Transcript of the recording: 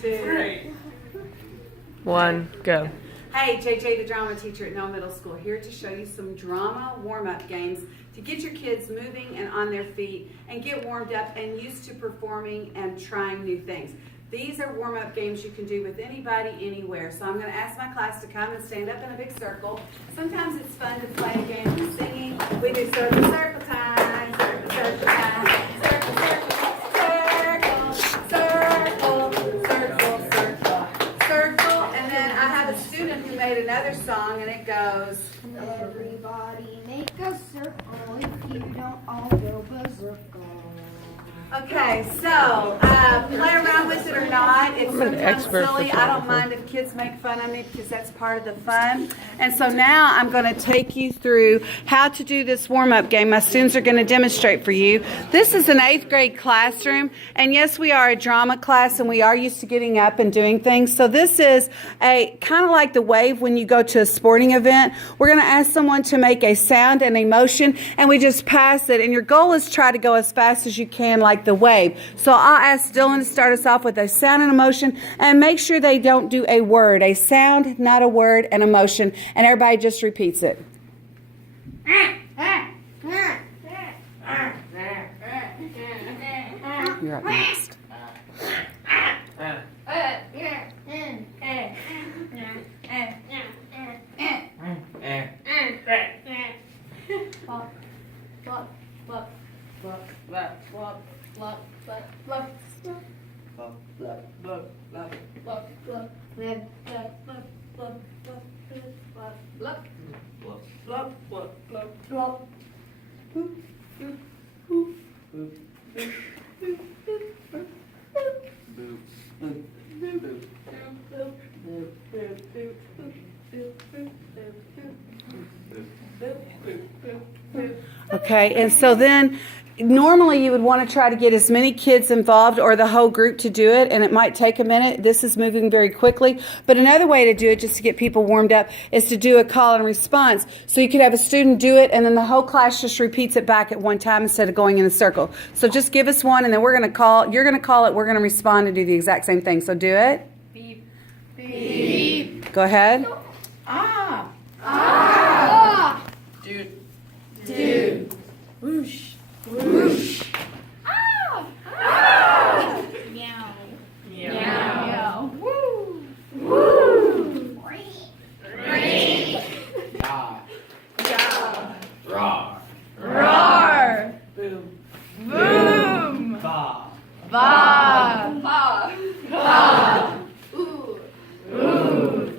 2, 1, go. Hey, JJ, the drama teacher at Noel Middle School, here to show you some drama warm-up games to get your kids moving and on their feet and get warmed up and used to performing and trying new things. These are warm-up games you can do with anybody, anywhere. So I'm going to ask my class to come and stand up in a big circle. Sometimes it's fun to play a game of singing. We do circle, circle time, circle, circle time, circle, circle, circle, circle, circle, circle, circle. And then I have a student who made another song, and it goes, everybody make a circle if you don't all go berserk. okay, so play around with it or not. It's I'm an sometimes expert silly. I don't photographer. mind if kids make fun of me because that's part of the fun. And so now I'm going to take you through how to do this warm-up game. My students are going to demonstrate for you. This is an 8th grade classroom. And yes, we are a drama class and we are used to getting up and doing things. So this is a kind of like the wave when you go to a sporting event. We're going to ask someone to make a sound and a motion and we just pass it. And your goal is try to go as fast as you can like the wave. So I'll ask Dylan to start us off with a sound and a motion and make sure they don't do a word. A sound, not a word, and a motion. And everybody just repeats it. You're up next. Okay, and so then normally you would want to try to get as many kids involved or the whole group to do it, and it might take a minute. This is moving very quickly. But another way to do it, just to get people warmed up, is to do a call and response. So you could have a student do it, and then the whole class just repeats it back at one time instead of going in a circle. So just give us one, and then we're going to call. You're going to call it. We're going to respond and do the exact same thing. So do it. Beep. Beep. Go ahead. Ah. Ah. Dude. Dude. Whoosh. Whoosh. Ah. Ah. Meow. Meow. Woo. Woo. Ring. Yeah. Yeah. Roar. Roar. Boom. Boom. Ba. Ba. Ba. Ba. Ooh. Ooh.